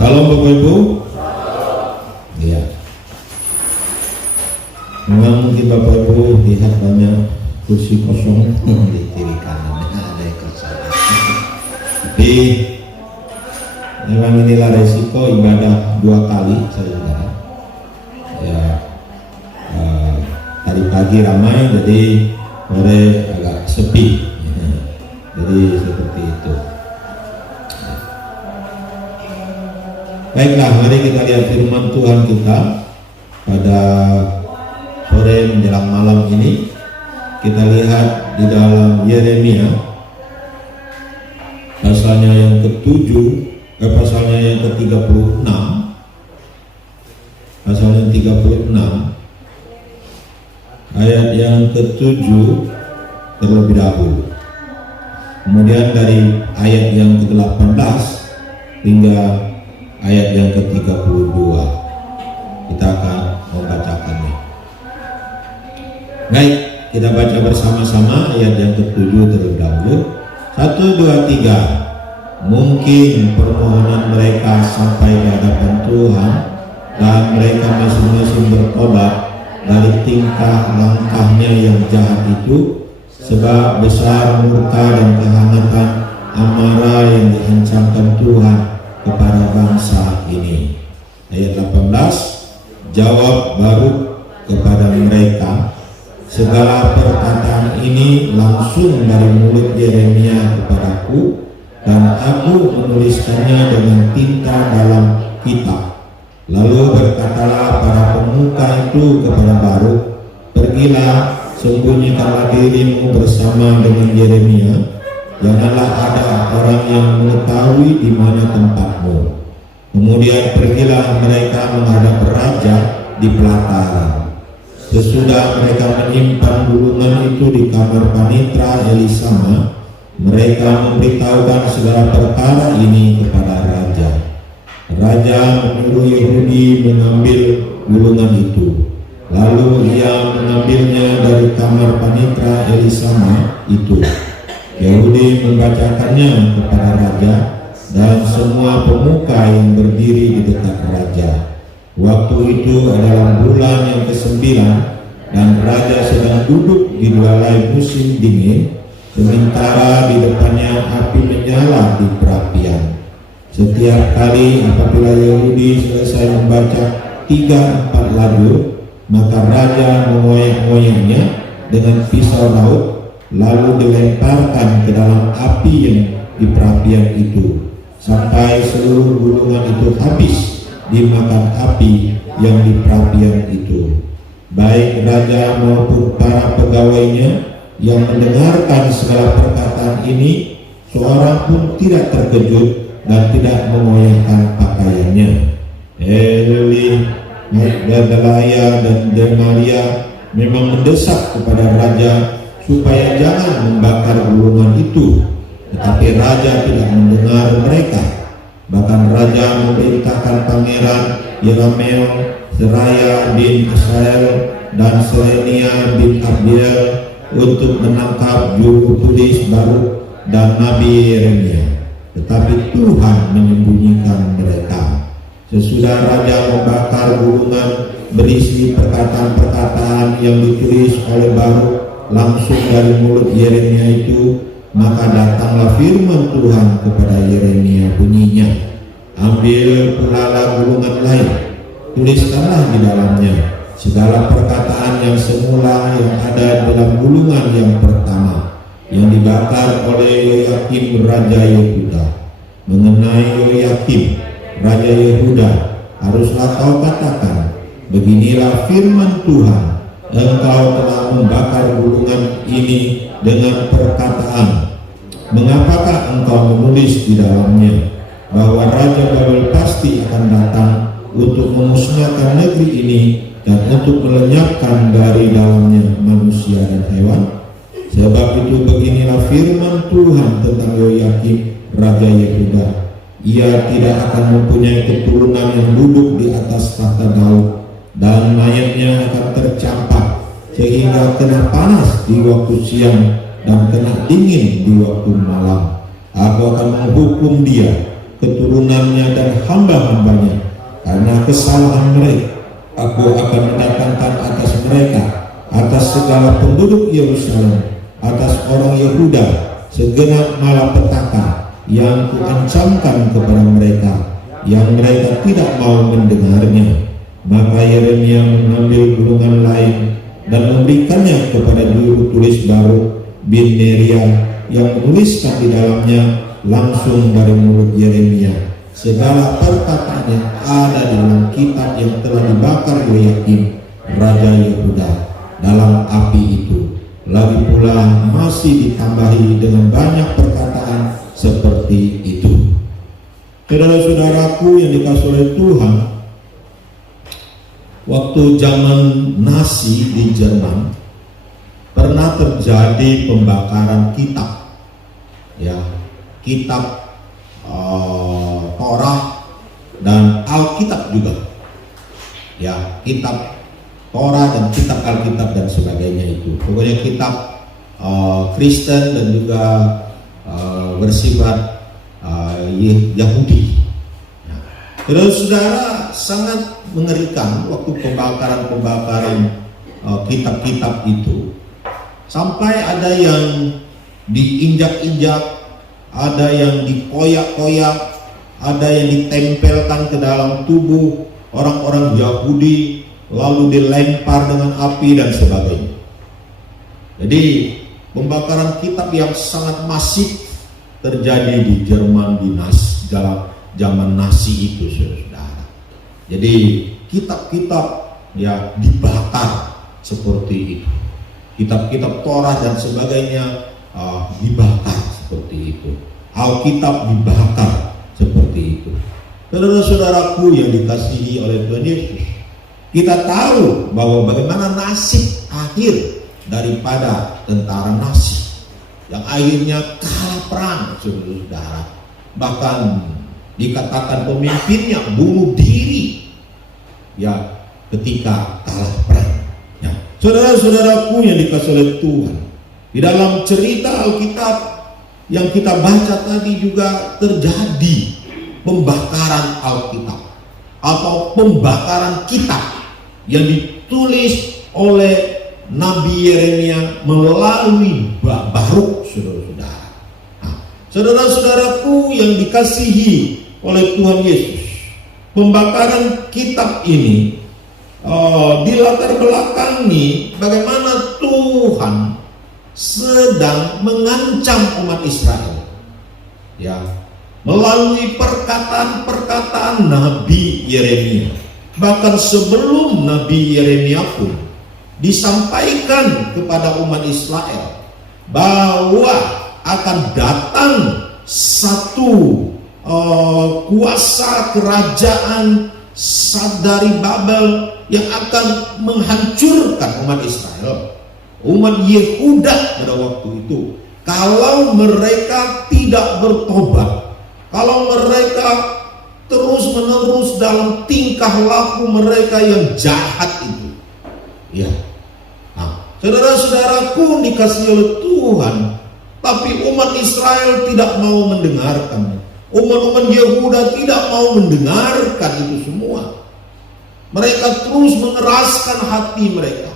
Salam Bapak Ibu. Iya. Memang mungkin Bapak Ibu lihat banyak kursi kosong di kiri kanan, ada yang kosong. Tapi memang inilah resiko ibadah 2 kali, saudara. Ya, tadi pagi ramai, jadi sore agak sepi. Jadi seperti itu. Baiklah, mari kita lihat firman Tuhan kita pada sore menjelang malam ini. Kita lihat di dalam Yeremia pasalnya yang ke-7, pasalnya yang ke-36, pasalnya 36, ayat yang ke-7 terlebih dahulu. Kemudian dari ayat yang ke-18 hingga ayat yang ke-32 kita akan membacakannya. Baik, kita baca bersama-sama ayat yang ke-7 terlebih dahulu. 1, 2, 3. Mungkin permohonan mereka sampai ke hadapan Tuhan dan mereka masing-masing bertobat dari tingkah langkahnya yang jahat itu, sebab besar murka dan kehangatan amarah yang dihancurkan Tuhan kepada bangsa ini. Ayat 18, jawab Baruk kepada mereka, segala perkataan ini langsung dari mulut Yeremia kepadaku, dan aku menuliskannya dengan tinta dalam kitab. Lalu berkatalah para pemuka itu kepada Baruk, pergilah, sembunyikanlah dirimu bersama dengan Yeremia. Janganlah ada orang yang mengetahui di mana tempatmu. Kemudian pergilah mereka menghadap raja di pelataran. Sesudah mereka menyimpan gulungan itu di kamar panitra Elisama, mereka memberitahukan segala perkara ini kepada raja. Raja menyuruh Yehudi mengambil gulungan itu. Lalu ia mengambilnya dari kamar panitra Elisama itu. Yehudi membacakannya kepada raja dan semua pemuka yang berdiri di dekat raja. Waktu itu adalah bulan yang ke-9 dan raja sedang duduk di balai musim dingin, sementara di depannya api menyala di perapian. Setiap kali apabila Yehudi selesai membaca 3-4 ladur, maka raja mengoyak-ngoyaknya dengan pisau laut, lalu dilemparkan ke dalam api yang di perapian itu, sampai seluruh gulungan itu habis dimakan api yang di perapian itu. Baik raja maupun para pegawainya yang mendengarkan segala perkataan ini, seorang pun tidak terkejut dan tidak mengoyakkan pakaiannya. Eli, Magdalaya dan Gemaria memang mendesak kepada raja supaya jangan membakar gulungan itu, tetapi raja tidak mendengar mereka. Bahkan raja memerintahkan pangeran Yerameel, Seraya bin Asael, dan Selenia bin Abdiel untuk menangkap juru tulis Baruk dan Nabi Yeremia, tetapi Tuhan menyembunyikan mereka. Sesudah raja membakar gulungan berisi perkataan-perkataan yang ditulis oleh Baruk langsung dari mulut Yeremia itu, maka datanglah firman Tuhan kepada Yeremia, bunyinya, ambil pula gulungan lain, tuliskanlah di dalamnya segala perkataan yang semula yang ada dalam gulungan yang pertama yang dibakar oleh Yoyakim Raja Yehuda. Mengenai Yoyakim Raja Yehuda, haruslah kau katakan, beginilah firman Tuhan, engkau telah membakar gulungan ini dengan perkataan. Mengapakah engkau menulis di dalamnya bahwa Raja Babel pasti akan datang untuk memusnahkan negeri ini dan untuk melenyapkan dari dalamnya manusia dan hewan? Sebab itu beginilah firman Tuhan tentang Yoyakim Raja Yehuda, ia tidak akan mempunyai keturunan yang duduk di atas tahta Daud, dan mayatnya akan tercampak sehingga kena panas di waktu siang dan kena dingin di waktu malam. Aku akan menghukum dia keturunannya dan hamba-hambanya karena kesalahan mereka. Aku akan mendatangkan atas mereka, atas segala penduduk Yerusalem, atas orang Yehuda, segenap malapetaka yang kuancamkan kepada mereka, yang mereka tidak mau mendengarnya. Maka Yeremia mengambil gulungan lain dan memberikannya kepada juru tulis Baruk bin Neria, yang menuliskan di dalamnya langsung dari mulut Yeremia segala perkataan yang ada di dalam kitab yang telah dibakar Yoyakim raja Yehuda dalam api itu. Lagi pula masih ditambahi dengan banyak perkataan seperti itu. Saudara-saudaraku yang dikasihi oleh Tuhan, waktu zaman Nazi di Jerman pernah terjadi pembakaran kitab, ya, kitab Torah dan Alkitab juga, ya, kitab Torah dan kitab Alkitab dan sebagainya itu. Pokoknya kitab Kristen dan juga bersifat Yahudi. Saudara-saudara, sangat mengerikan waktu pembakaran kitab-kitab itu. Sampai ada yang diinjak-injak, ada yang dikoyak-koyak, ada yang ditempelkan ke dalam tubuh orang-orang Yahudi, lalu dilempar dengan api dan sebagainya. Jadi pembakaran kitab yang sangat masif terjadi di Jerman di dalam zaman Nazi itu, saudara. Jadi kitab-kitab ya dibakar seperti itu. Kitab-kitab Torah dan sebagainya dibakar seperti itu. Alkitab dibakar seperti itu. Saudara-saudaraku yang dikasihi oleh Tuhan Yesus, kita tahu bahwa bagaimana nasib akhir daripada tentara Nazi yang akhirnya kalah perang, saudara. Bahkan dikatakan pemimpinnya bunuh diri, ya, ketika kalah perang. Ya. Saudara-saudaraku yang dikasihi oleh Tuhan, di dalam cerita Alkitab yang kita baca tadi juga terjadi pembakaran Alkitab atau pembakaran kitab yang ditulis oleh Nabi Yeremia melalui Baruk, saudara-saudara. Nah, saudara-saudaraku yang dikasihi oleh Tuhan Yesus, pembakaran kitab ini dilatar belakangi bagaimana Tuhan sedang mengancam umat Israel, ya, melalui perkataan-perkataan Nabi Yeremia. Bahkan sebelum Nabi Yeremia pun disampaikan kepada umat Israel bahwa akan datang satu kuasa kerajaan dari Babel yang akan menghancurkan umat Israel, umat Yehuda pada waktu itu, kalau mereka tidak bertobat, kalau mereka terus-menerus dalam tingkah laku mereka yang jahat itu. Ya. Nah, saudara-saudaraku dikasihi oleh Tuhan, tapi umat Israel tidak mau mendengarkannya. Umat-umat Yehuda tidak mau mendengarkan itu semua. Mereka terus mengeraskan hati mereka.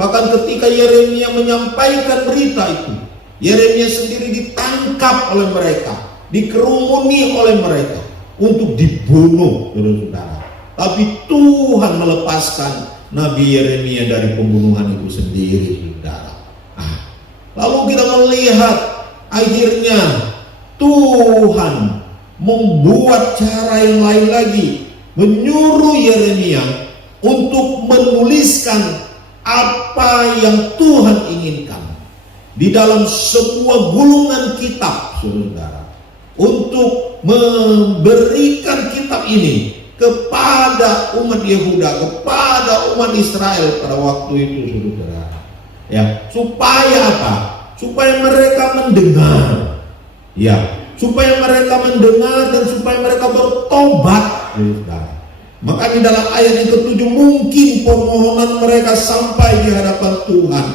Bahkan ketika Yeremia menyampaikan berita itu, Yeremia sendiri ditangkap oleh mereka, dikerumuni oleh mereka untuk dibunuh, saudara-saudara. Tapi Tuhan melepaskan Nabi Yeremia dari pembunuhan itu sendiri, saudara. Nah, lalu kita melihat akhirnya Tuhan membuat cara yang lain lagi, menyuruh Yeremia untuk menuliskan apa yang Tuhan inginkan di dalam sebuah gulungan kitab, saudara, untuk memberikan kitab ini kepada umat Yehuda, kepada umat Israel pada waktu itu, saudara. Ya, supaya apa? Supaya mereka mendengar, ya, supaya mereka mendengar dan supaya mereka bertobat, saudara. Maka di dalam ayat yang ke-7 mungkin permohonan mereka sampai di hadapan Tuhan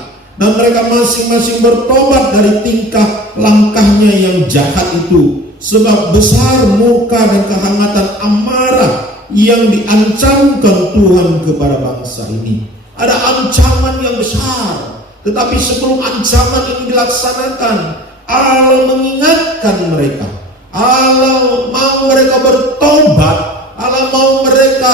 dan mereka masing-masing bertobat dari tingkah langkahnya yang jahat itu, sebab besar murka dan kehangatan amarah yang diancamkan Tuhan kepada bangsa ini. Ada ancaman yang besar, tetapi sebelum ancaman ini dilaksanakan, Allah mengingatkan mereka. Allah mau mereka bertobat, Allah mau mereka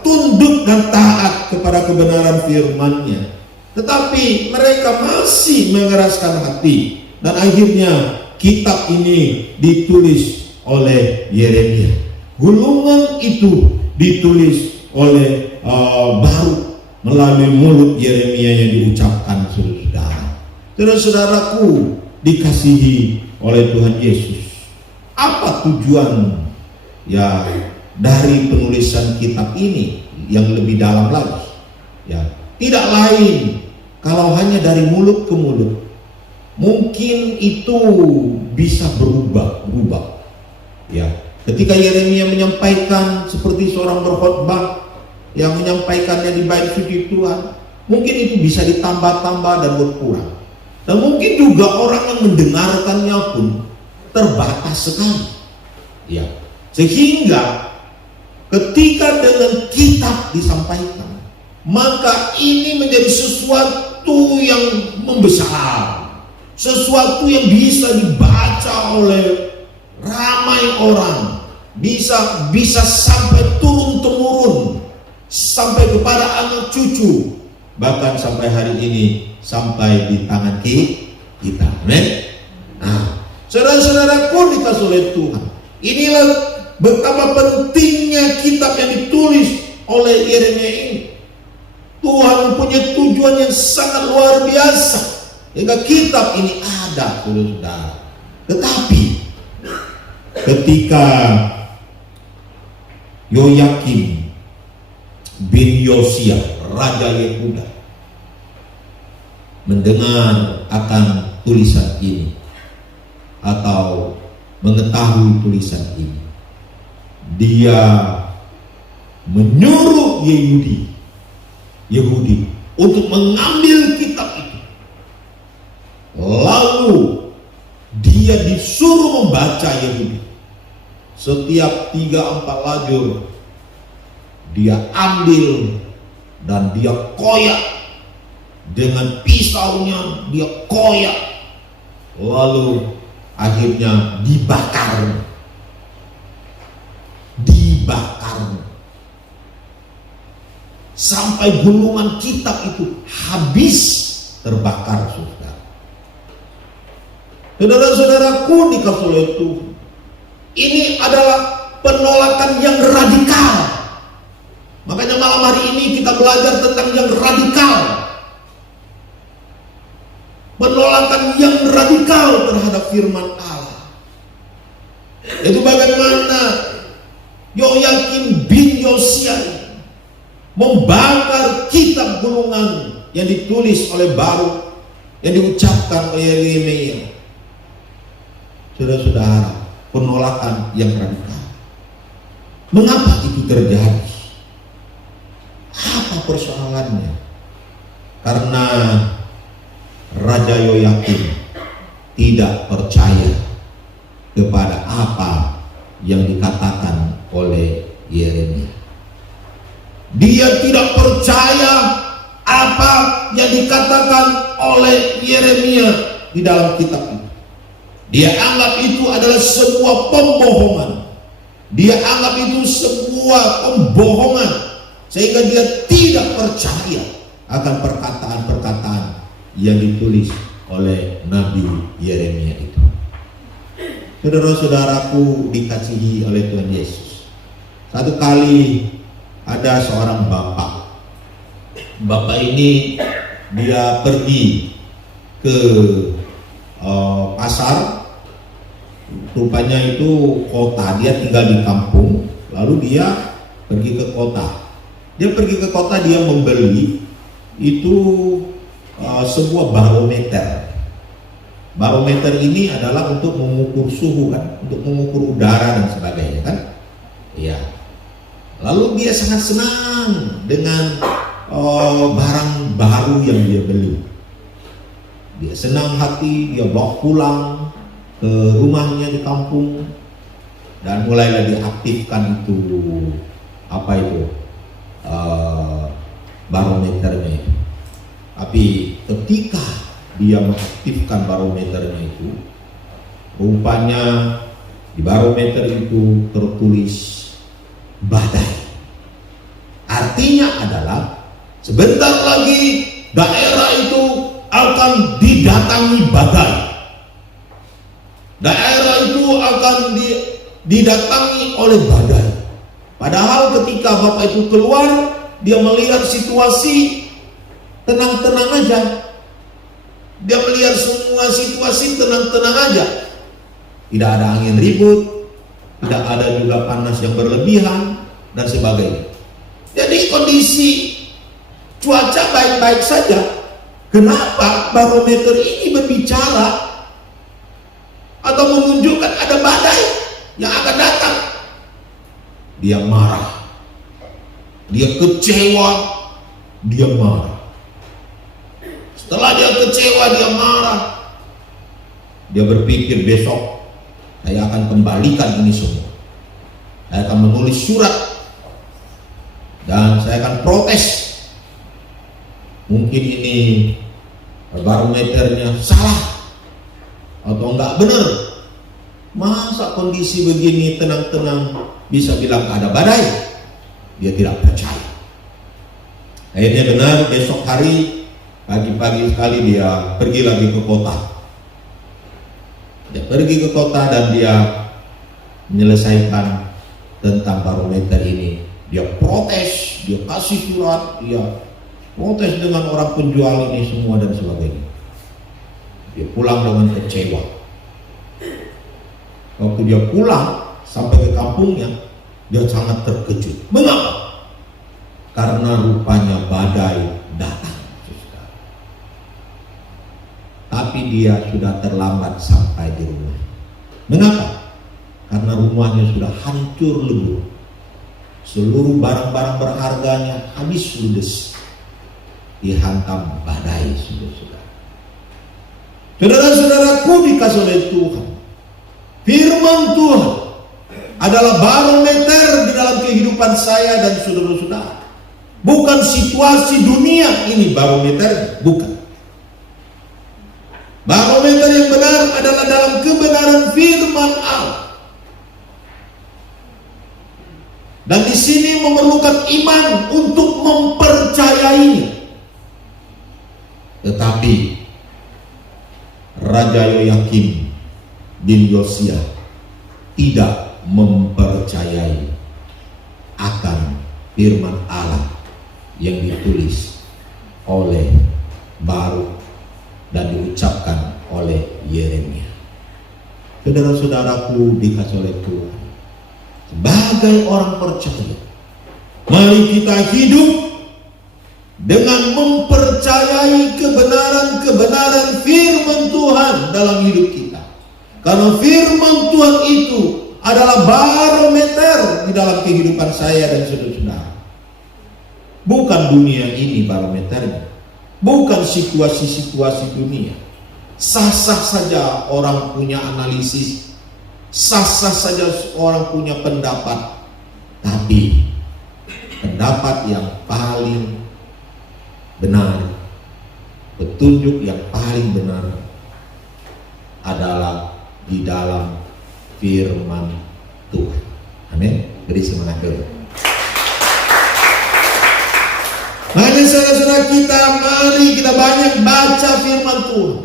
tunduk dan taat kepada kebenaran firman-Nya. Tetapi mereka masih mengeraskan hati, dan akhirnya kitab ini ditulis oleh Yeremia. Gulungan itu ditulis oleh baru melalui mulut Yeremia yang diucapkan saudara. Saudara-saudaraku dikasihi oleh Tuhan Yesus. Apa tujuan ya dari penulisan kitab ini yang lebih dalam lagi? Ya, tidak lain kalau hanya dari mulut ke mulut. Mungkin itu bisa berubah. Ya, ketika Yeremia menyampaikan seperti seorang berkhotbah yang menyampaikannya di bait suci Tuhan, mungkin itu bisa ditambah-tambah dan berkurang. Dan mungkin juga orang yang mendengarkannya pun terbatas sekali. Ya, sehingga ketika dengan kitab disampaikan, maka ini menjadi sesuatu yang membesar, sesuatu yang bisa dibaca oleh ramai orang, bisa sampai turun temurun, sampai kepada anak cucu, bahkan sampai hari ini sampai di tangan kita. Amin. Nah, saudara-saudaraku dikasih oleh Tuhan, inilah betapa pentingnya kitab yang ditulis oleh Yeremia ini. Tuhan mempunyai tujuan yang sangat luar biasa hingga kitab ini ada, saudara. Tetapi ketika Yoyakim bin Yosia, Raja Yehuda, mendengar akan tulisan ini atau mengetahui tulisan ini, dia menyuruh Yehudi untuk mengambil kitab itu. Lalu dia disuruh membaca Yehudi. Setiap 3-4 lajur dia ambil dan dia koyak dengan pisaunya, dia koyak, lalu akhirnya dibakar sampai gulungan kitab itu habis terbakar, saudara. Saudara-saudaraku dikasih oleh Tuhan, ini adalah penolakan yang radikal. Makanya malam hari ini kita belajar tentang yang radikal, penolakan yang radikal terhadap firman Allah. Itu bagaimana Yoyakim bin Yosia membakar kitab gulungan yang ditulis oleh Baruk, yang diucapkan oleh Yeremia. Saudara-saudara, penolakan yang radikal. Mengapa itu terjadi? Apa persoalannya? Karena Raja Yoyakim tidak percaya kepada apa yang dikatakan oleh Yeremia. Dia tidak percaya apa yang dikatakan oleh Yeremia di dalam kitab itu. Dia anggap itu adalah sebuah pembohongan. Dia anggap itu sebuah pembohongan, sehingga dia tidak percaya akan perkataan-perkataan yang ditulis oleh Nabi Yeremia itu. Saudara-saudaraku dikasihi oleh Tuhan Yesus. Satu kali ada seorang bapak. Bapak ini dia pergi ke pasar. Rupanya itu kota, dia tinggal di kampung, lalu dia pergi ke kota. Dia pergi ke kota, dia membeli itu sebuah barometer. Barometer ini adalah untuk mengukur suhu kan, untuk mengukur udara dan sebagainya kan. Iya. Lalu dia sangat senang dengan barang baru yang dia beli. Dia senang hati, dia bawa pulang. ke rumahnya di kampung dan mulailah diaktifkan itu barometernya itu. Tapi ketika dia mengaktifkan barometernya itu, rupanya di barometer itu tertulis badai. Artinya adalah sebentar lagi daerah itu akan didatangi badai. Daerah itu akan didatangi oleh badai. Padahal ketika Bapak itu keluar, dia melihat situasi tenang-tenang aja. Dia melihat semua situasi tenang-tenang aja. Tidak ada angin ribut, tidak ada juga panas yang berlebihan, dan sebagainya. Jadi kondisi cuaca baik-baik saja. Kenapa barometer ini berbicara atau menunjukkan ada badai yang akan datang? Dia marah, dia kecewa, dia marah. Setelah dia kecewa, dia marah, dia berpikir besok saya akan kembalikan ini semua. Saya akan menulis surat dan saya akan protes. Mungkin ini barometernya salah atau enggak benar. Masa kondisi begini tenang-tenang bisa bilang ada badai? Dia tidak percaya. Akhirnya benar, besok hari pagi-pagi sekali dia pergi lagi ke kota. Dia pergi ke kota dan dia menyelesaikan tentang barometer ini. Dia protes, dia kasih surat, dia protes dengan orang penjual ini semua dan sebagainya. Dia pulang dengan kecewa. Waktu dia pulang sampai ke kampungnya, dia sangat terkejut. Mengapa? Karena rupanya badai datang. Tapi dia sudah terlambat sampai di rumah. Mengapa? Karena rumahnya sudah hancur lebur. Seluruh barang-barang berharganya habis ludes, dihantam badai, saudara-saudara. Saudara-saudaraku dikasih oleh Tuhan, firman Tuhan adalah barometer di dalam kehidupan saya dan saudara-saudara. Bukan situasi dunia ini barometer, bukan. Barometer yang benar adalah dalam kebenaran firman Allah. Dan di sini memerlukan iman untuk mempercayainya. Tetapi Raja Yoyakim bin Yosia tidak mempercayai akan firman Allah yang ditulis oleh Baruk dan diucapkan oleh Yeremia. Saudara-saudaraku dikasih oleh Tuhan, sebagai orang percaya, mari kita hidup dengan mempercayai kebenaran-kebenaran firman Tuhan dalam hidup kita. Karena firman Tuhan itu adalah barometer di dalam kehidupan saya dan saudara-saudara. Bukan dunia ini barometernya, bukan situasi-situasi dunia. Sah-sah saja orang punya analisis, sah-sah saja orang punya pendapat, tapi pendapat yang paling benar, petunjuk yang paling benar adalah di dalam firman Tuhan. Amin. Beri semangat dulu. Mari saudara-saudara kita, mari kita banyak baca firman Tuhan.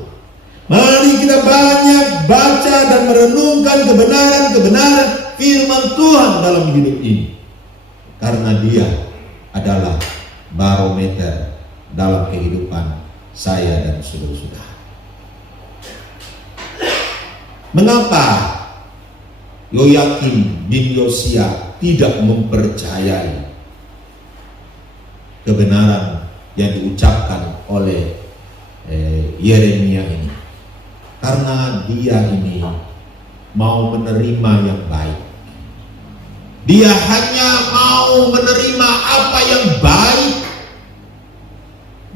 Mari kita banyak baca dan merenungkan kebenaran-kebenaran firman Tuhan dalam hidup ini. Karena dia adalah barometer dalam kehidupan saya dan saudara-saudara. Mengapa Yoyakim bin Yosia tidak mempercayai kebenaran yang diucapkan oleh Yeremia ini? Karena dia ini mau menerima yang baik. Dia hanya mau menerima apa yang baik.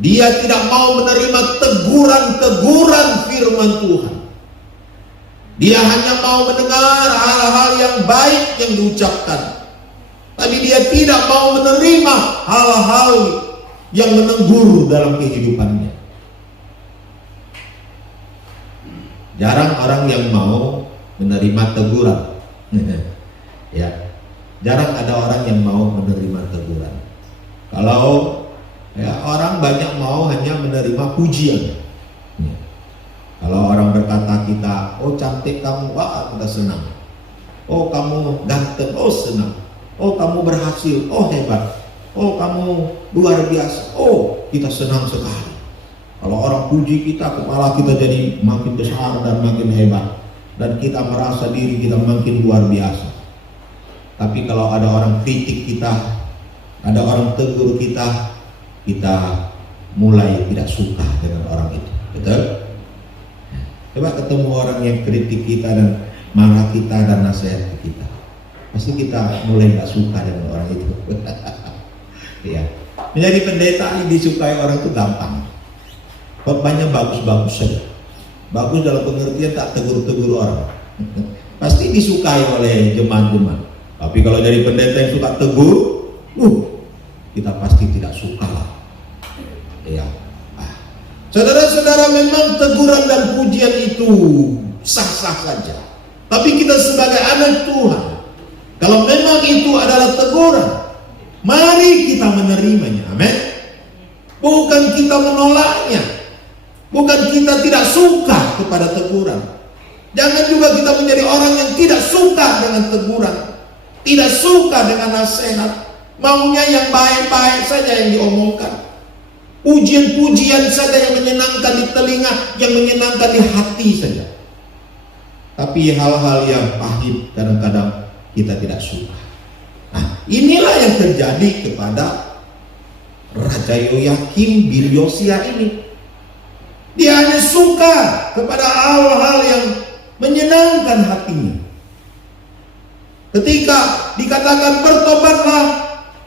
Dia tidak mau menerima teguran-teguran firman Tuhan. Dia hanya mau mendengar hal-hal yang baik yang diucapkan, tapi dia tidak mau menerima hal-hal yang menegur dalam kehidupannya. Jarang orang yang mau menerima teguran. Ya, jarang ada orang yang mau menerima teguran. Kalau ya, orang banyak mau hanya menerima pujian. Ya. Kalau orang berkata kita, oh cantik kamu, wah kita senang. Oh kamu ganteng, oh senang. Oh kamu berhasil, oh hebat. Oh kamu luar biasa, oh kita senang sekali. Kalau orang puji kita, kepala kita jadi makin besar dan makin hebat, dan kita merasa diri kita makin luar biasa. Tapi kalau ada orang kritik kita, ada orang tegur kita, kita mulai tidak suka dengan orang itu. Betul? Coba ketemu orang yang kritik kita dan marah kita dan nasihat kita, pasti kita mulai gak suka dengan orang itu. Ya. Menjadi pendeta ini disukai orang itu gampang. Khotbahnya bagus-bagus saja. Bagus dalam pengertian tak tegur-tegur orang. Pasti disukai oleh jemaat-jemaat. Tapi kalau jadi pendeta yang suka tegur, kita pasti tidak suka. Ya. Saudara-saudara, memang teguran dan pujian itu sah-sah saja. Tapi kita sebagai anak Tuhan, kalau memang itu adalah teguran, mari kita menerimanya. Amin. Bukan kita menolaknya, bukan kita tidak suka kepada teguran. Jangan juga kita menjadi orang yang tidak suka dengan teguran, tidak suka dengan nasihat, maunya yang baik-baik saja yang diomongkan, pujian-pujian saja yang menyenangkan di telinga, yang menyenangkan di hati saja. Tapi hal-hal yang pahit kadang-kadang kita tidak suka. Nah, inilah yang terjadi kepada Raja Yoyakim bin Yosia ini. Dia hanya suka kepada hal-hal yang menyenangkan hatinya. Ketika dikatakan bertobatlah,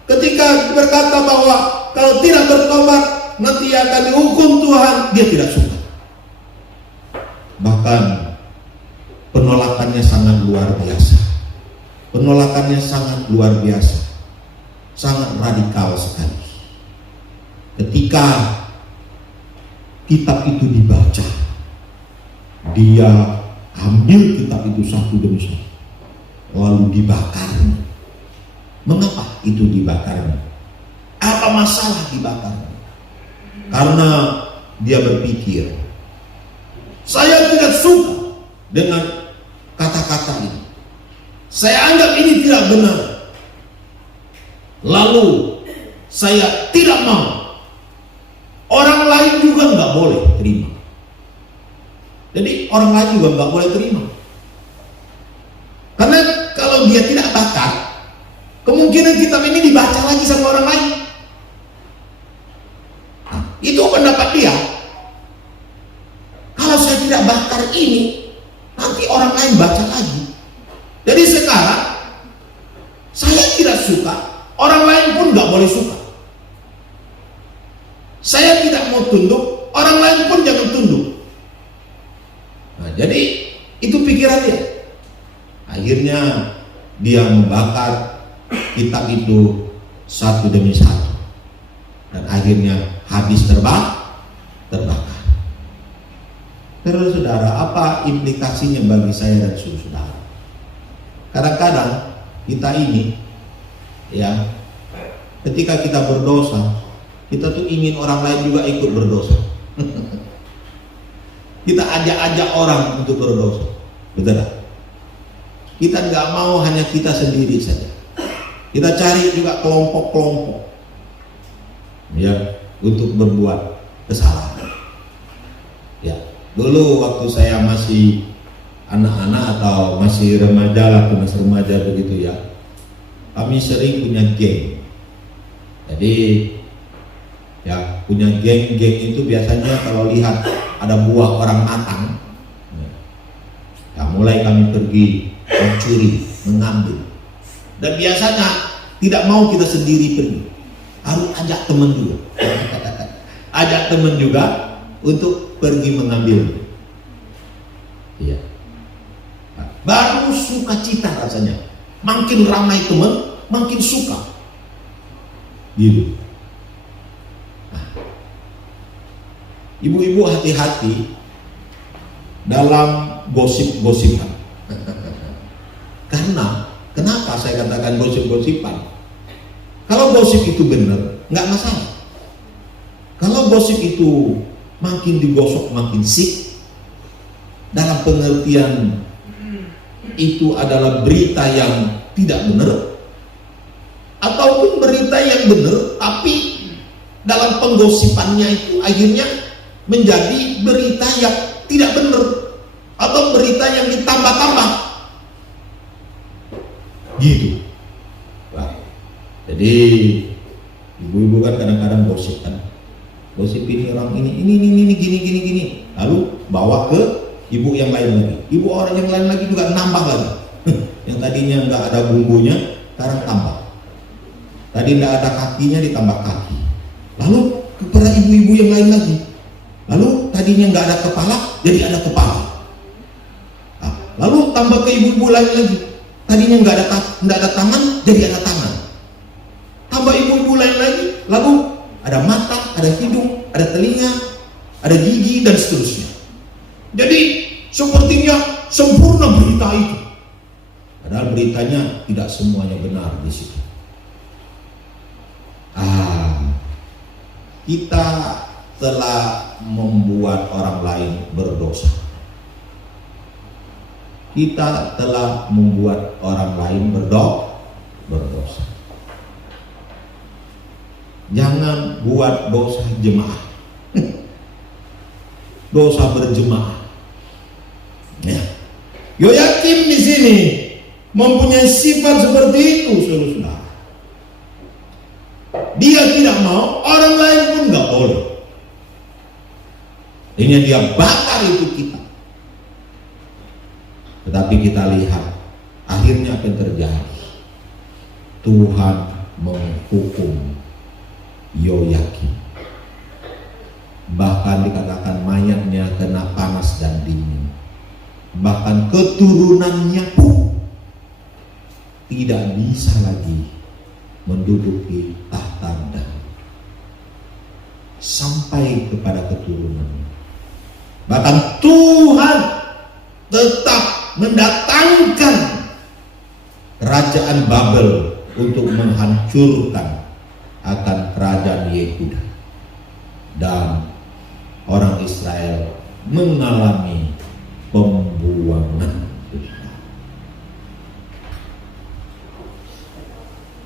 ketika berkata bahwa kalau tidak bertobat nanti akan dihukum Tuhan, dia tidak suka. Bahkan penolakannya sangat luar biasa. Penolakannya sangat luar biasa, sangat radikal sekali. Ketika kitab itu dibaca, dia ambil kitab itu satu demi satu, lalu dibakarnya. Mengapa itu dibakarnya? Apa masalah dibakarnya? Karena dia berpikir, saya tidak suka dengan kata-kata ini, saya anggap ini tidak benar, lalu saya tidak mau, orang lain juga nggak boleh terima. Jadi orang lain juga nggak boleh terima, karena kalau dia tidak bakar, kemungkinan kitab ini dibaca lagi sama orang lain. Nah, itu pendapat dia. Kalau saya tidak bakar ini, nanti orang lain baca lagi. Jadi sekarang saya tidak suka, orang lain pun nggak boleh suka. Saya tidak mau tunduk, orang lain pun jangan tunduk. Nah, jadi itu pikiran dia. Akhirnya dia membakar kitab itu satu demi satu, dan akhirnya habis terbakar. Terus saudara, apa implikasinya bagi saya dan saudara? Kadang-kadang kita ini, ya, ketika kita berdosa, kita tuh ingin orang lain juga ikut berdosa. Kita ajak-ajak orang untuk berdosa, betul tak? Kita nggak mau hanya kita sendiri saja. Kita cari juga kelompok-kelompok, ya, untuk berbuat kesalahan. Ya, dulu waktu saya masih anak-anak atau masih remaja lah, masih remaja begitu ya, kami sering punya geng. Jadi ya, punya geng-geng itu biasanya kalau lihat ada buah orang matang, ya mulai kami pergi mencuri, mengambil. Dan biasanya tidak mau kita sendiri pergi, harus ajak teman juga. Ajak teman juga untuk pergi mengambil. Ya. baru sukacita rasanya. Makin ramai teman, makin suka. Gitu. Nah, ibu-ibu hati-hati dalam gosip-gosipan. Karena kenapa saya katakan gosip-gosipan? Kalau gosip itu benar, nggak masalah. Kalau gosip itu makin digosok makin sik, dalam pengertian itu adalah berita yang tidak benar, ataupun berita yang benar tapi dalam penggosipannya itu akhirnya menjadi berita yang tidak benar atau berita yang ditambah-tambah gitu. Nah, jadi ibu-ibu kan kadang-kadang gosip kan, gosip ini orang ini gini, lalu bawa ke ibu yang lain lagi, ibu orang yang lain lagi juga nambah lagi. Yang tadinya nggak ada bumbunya sekarang tambah, tadi nggak ada kakinya ditambah kaki, lalu kepada ibu-ibu yang lain lagi, lalu tadinya nggak ada kepala jadi ada kepala, nah, lalu tambah ke ibu-ibu lain lagi, tadinya nggak ada tangan jadi ada tangan, tambah ibu-ibu lain lagi, lalu ada mata, ada hidung, ada telinga, ada gigi dan seterusnya. Jadi sepertinya sempurna berita itu, padahal beritanya tidak semuanya benar di situ. Kita telah membuat orang lain berdosa. Kita telah membuat orang lain berdosa. Jangan buat dosa jemaah. Dosa berjemaah. Ya. Yoyakim di sini mempunyai sifat seperti itu, saudara. Dia tidak mau, orang lain pun nggak boleh. Ini dia bakar itu kita. Tetapi kita lihat akhirnya apa yang terjadi. Tuhan menghukum Yoyakim. Bahkan dikatakan mayatnya kena panas dan dingin. Bahkan keturunannya pun tidak bisa lagi menduduki tahta Daud sampai kepada keturunannya. Bahkan Tuhan tetap mendatangkan kerajaan Babel untuk menghancurkan akan kerajaan Yehuda, dan orang Israel mengalami pembuangan.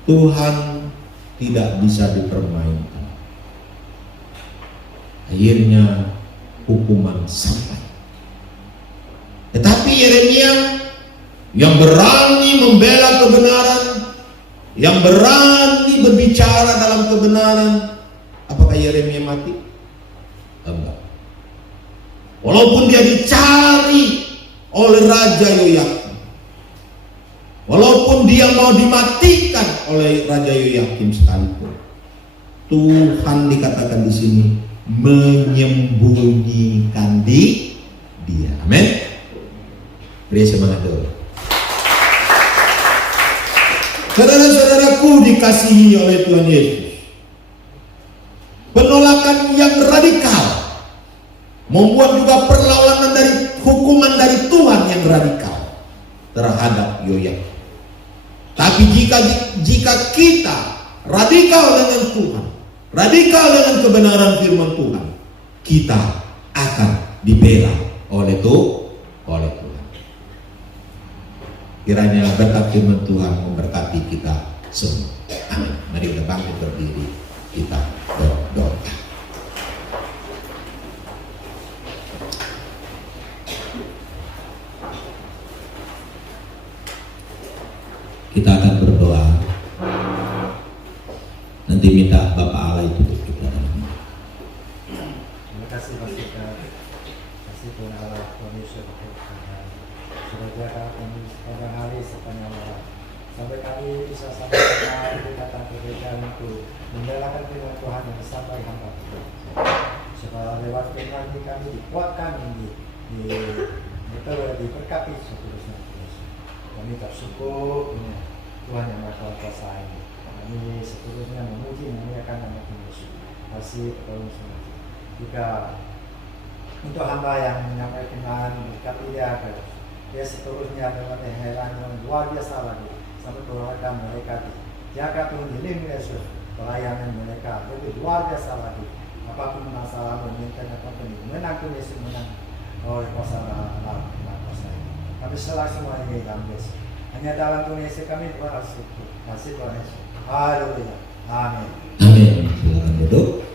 Tuhan tidak bisa dipermainkan. Akhirnya hukuman sampai. Tetapi Yeremia yang berani membela kebenaran, yang berani berbicara dalam kebenaran, apakah Yeremia mati? Enggak. Walaupun dia dicari oleh Raja Yoyakim, walaupun dia mau dimatikan oleh Raja Yoyakim sekalipun, Tuhan dikatakan di sini menyembunyikan dia. Amin. Beri semangat dulu. Saudara-saudaraku dikasihi oleh Tuhan Yesus, penolakan yang radikal membuat juga perlawanan dari hukuman dari Tuhan yang radikal terhadap Yoyakim. Tapi jika kita radikal dengan Tuhan, radikal dengan kebenaran firman Tuhan, kita akan dibela oleh Tuhan. Kiranya berkat firman Tuhan memberkati kita semua. Amin. Mari kita bangkit berdiri, kita berdoa. Kita akan berdoa. Nanti minta Bapak Allah itu untuk kita. Terima kasih Mas Ika. Kasih Tuhan Allah Indonesia sudah jaga kami pada hari sepanjang malam sampai kami bisa sampai datang ke gereja untuk membelakan firman Tuhan yang sampai hamba Tuhan. Supaya lewat firman kami dikuatkan di betul diberkati seterusnya. Kami bersyukur Tuhan yang Maha Kuasa ini. Kami seterusnya memuji memuliakan nama Tuhan Yesus. Kasih pertolongan semua. Juga untuk hamba yang menyampaikan berkat dia, dia seterusnya dengan heran yang luar biasa lagi. Sampai doakan mereka jaga Tuhan dilindungi Yesus. Pelayanan mereka lebih luar biasa lagi. Apapun masalah meminta apapun menang Tuhan Yesus menang oleh kuasa Allah kuasa ini. Kami serah semua ini dalam Yesus. Hanya dalam Tuhan Yesus kami bersyukur. Masih Tuhan Yesus. Haleluya. Amin. Amin. Silakan duduk.